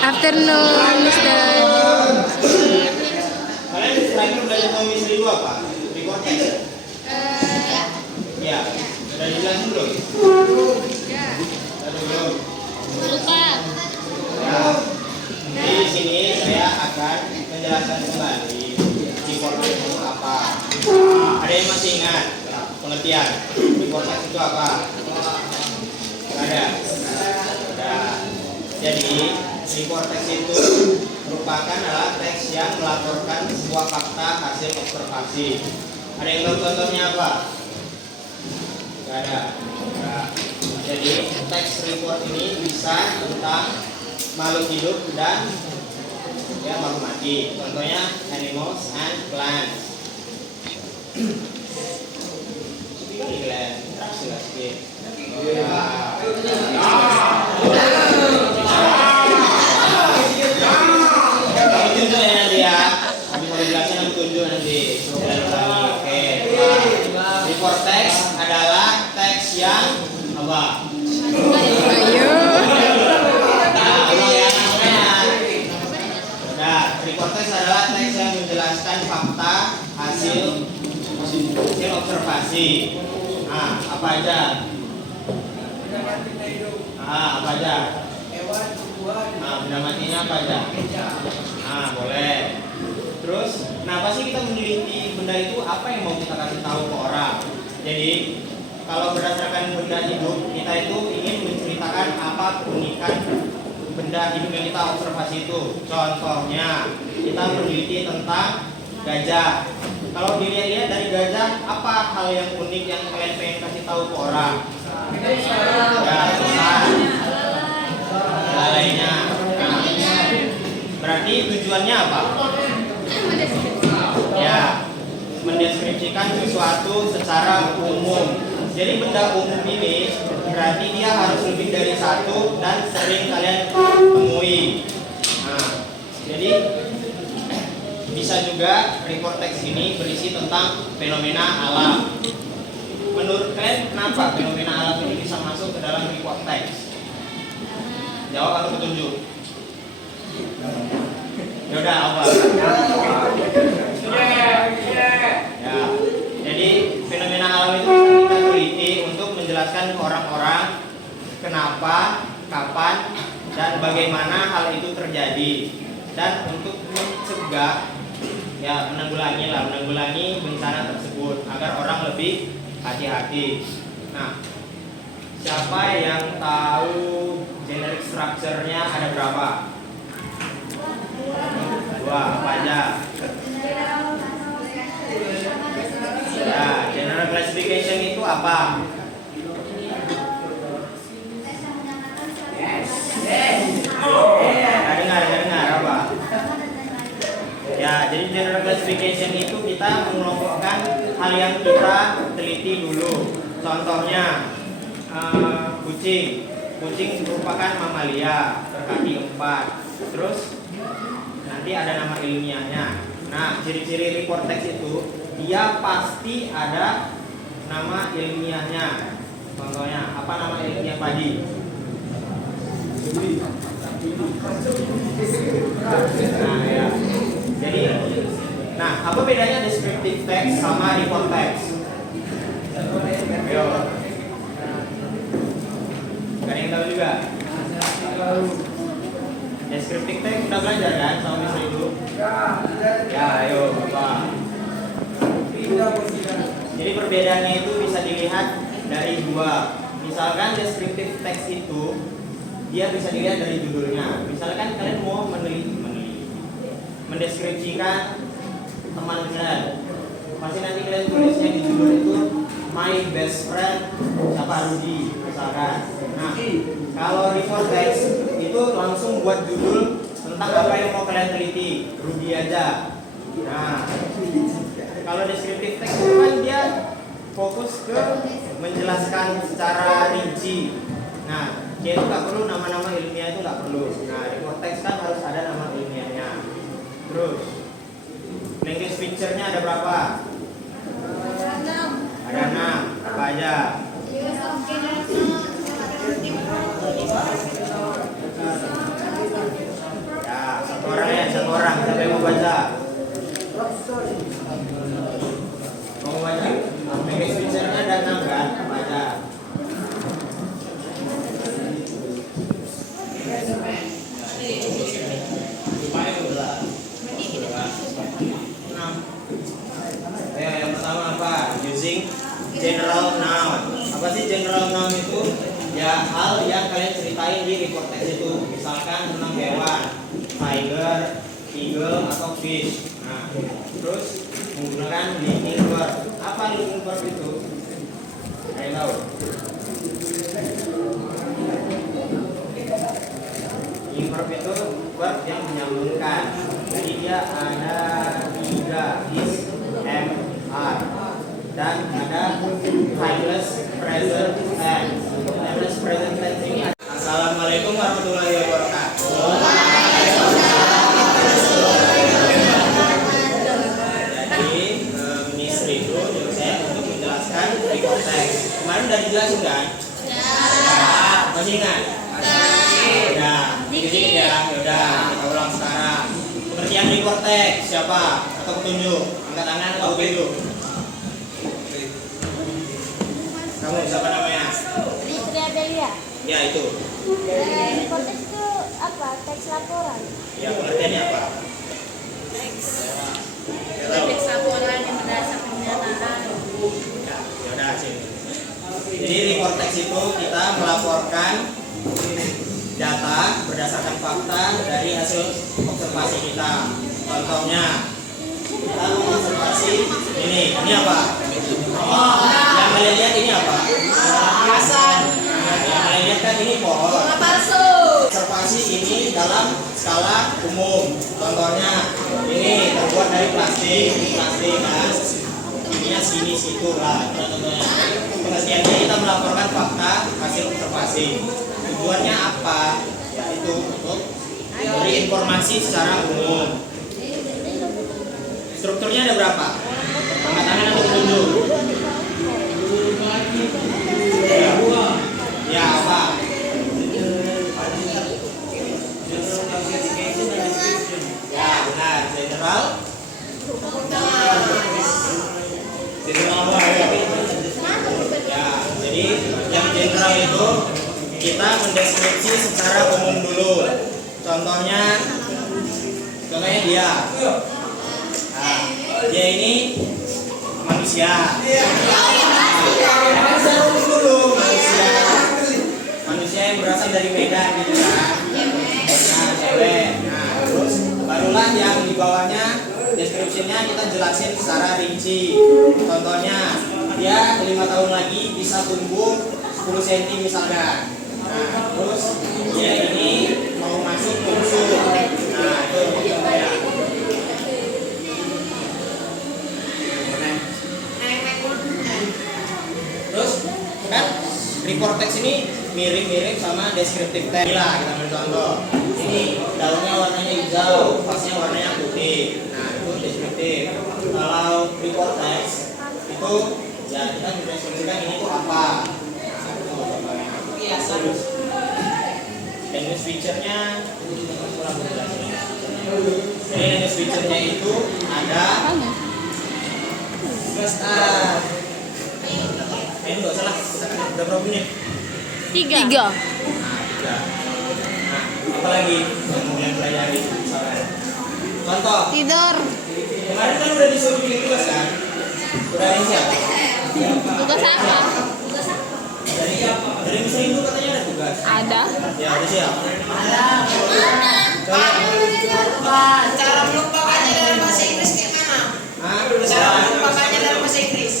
Afternoon, Mister. Kalian terakhir belajar komisi dua apa? Di Cortex? Ya. Sudah dijelasin belum? Sudah belum? Lupa. Ya. Jadi di sini saya akan menjelaskan kembali di Cortex itu apa. Ada yang masih ingat pengertian di Cortex itu apa? Ada. Jadi di Cortex itu merupakan adalah teks yang melaporkan sebuah fakta hasil observasi. Ada yang tahu contohnya apa? Tidak ada. Nah, jadi teks report ini bisa tentang makhluk hidup dan makhluk mati. Contohnya animals and plants. Report teks adalah teks yang apa? Ayo. Report teks adalah teks yang menjelaskan fakta hasil observasi. Nah, apa aja? Apa aja? Nah, benda matinya apa aja? Nah, boleh. Terus, kenapa sih kita meneliti benda itu? Apa yang mau kita kasih tahu ke orang? Jadi, kalau berdasarkan benda hidup, kita itu ingin menceritakan apa keunikan benda hidup yang kita observasi itu. Contohnya, kita meneliti tentang gajah. Kalau dilihat-lihat dari gajah, apa hal yang unik yang kalian pengen kasih tahu ke orang? Ya, besar. Lainnya. Nah, berarti tujuannya apa? Ya, mendeskripsikan sesuatu secara umum. Jadi benda umum ini berarti dia harus lebih dari satu dan sering kalian temui. Nah, jadi bisa juga report teks ini berisi tentang fenomena alam. Menurut kalian kenapa fenomena alam ini bisa masuk ke dalam report teks? Jawab atau petunjuk? Ya udah apa? Ya. Jadi fenomena alam itu kita teliti untuk menjelaskan ke orang-orang kenapa, kapan, dan bagaimana hal itu terjadi, dan untuk mencegah menanggulangi bencana tersebut agar orang lebih hati-hati. Nah, siapa yang tahu generic structure-nya ada berapa? 2, apa aja? Ya, general classification itu apa? Dengar apa? Ya, jadi general classification itu kita mengelompokkan hal yang kita teliti dulu. Contohnya kucing. Kucing merupakan mamalia berkaki 4. Terus nanti ada nama ilmiahnya. Nah, ciri-ciri report teks itu dia pasti ada nama ilmiahnya. Contohnya, apa nama ilmiah padi? Nah, ya. Jadi, apa bedanya descriptive text sama report text? Ayo. Gak ada yang tahu juga? Descriptive text udah belajar kan sama Mister Ibu? Ya, ayo Bapak. Jadi perbedaannya itu bisa dilihat dari 2. Misalkan descriptive text itu dia bisa dilihat dari judulnya. Misalkan kalian mau mendeskripsikan teman kalian, pasti nanti kalian tulisnya di judul itu my best friend siapa Rudi misalkan. Nah, kalau report text itu langsung buat judul tentang apa yang mau kalian teliti, Rudi aja. Nah, kalau descriptive text itu kan dia fokus ke menjelaskan secara rinci. Nah, dia itu nggak perlu nama-nama ilmiah, itu nggak perlu. Nah, report text kan harus ada nama ilmiahnya. Terus, language feature-nya ada berapa? Ada 6. Apa aja? misalkan tentang hewan, tiger, eagle atau fish. Nah, terus menggunakan linking verb. Apa linking verb itu? Ada yang tahu? Linking verb itu verb yang menyambungkan. Jadi dia ada 3, is, am, are, dan ada timeless present tense. Timeless present tense ini. Assalamualaikum warahmatullahi wabarakatuh. Jadi Miss Ritu nyuruh saya untuk menjelaskan record text. Kemarin udah dijelasin kan? Ya. Masih ingat? Udah. Dikit ya. Udah. Kita ulang sekarang. Pengertian record text siapa? Atau petunjuk? Angkat tangan atau petunjuk? Kamu siapa namanya? Fitri Adelia. Ya itu. Konteks itu apa? Teks laporan. Ya pengertiannya apa? Teks laporan yang berdasarkan kenyataan. Ya, yaudah sini. Jadi report text itu kita melaporkan data berdasarkan fakta dari hasil observasi kita. Contohnya kita mengobservasi ini apa? Yang kalian lihat ini apa? Hiasan. Yang kalian lihat kan ini pohon. Observasi ini dalam skala umum. Contohnya ini terbuat dari plastik kan. Ininya sini situ lah. Contohnya. Pengertiannya kita melaporkan fakta hasil observasi. Tujuannya apa? Yaitu untuk memberi informasi secara umum. Strukturnya ada berapa? Angkat tangan atau tunjuk? Ya apa? Ya benar. General. Ya, jadi yang general itu kita mendeskripsi secara umum dulu. Contohnya dia. Nah, dia ini manusia. Dulu manusia yang berasal dari Medan gitu kan. Nah, cewek. Nah, terus barulah yang di bawahnya deskripsinya kita jelasin secara rinci. Contohnya dia 5 tahun lagi bisa tumbuh 10 cm misalkan. Nah, terus dia ini mau masuk kursus. Nah, itu contohnya. Terus kan report text ini mirip-mirip sama descriptive text. Lah kita ambil contoh. Ini daunnya warnanya hijau, pasnya warnanya putih. Nah, itu descriptive. Kalau report text itu ya kita mendeskripsikan ini tuh apa. Nah, itu contohnya. Language feature-nya kurang jelas. Jadi language feature-nya itu ada ini enggak salah, udah berapa menit? 3. Nah, apalagi yang mau kalian pelajari? Contoh. Tidur. Kemarin kan udah disuruh bikin tugas kan? Udah ini siapa? Tugas apa? Dari Miss Rindu katanya ada tugas. Ada. Ya, udah siap. Cara melupakannya dalam bahasa Inggris kayak mana? Hah? Cara melupakannya dalam bahasa Inggris.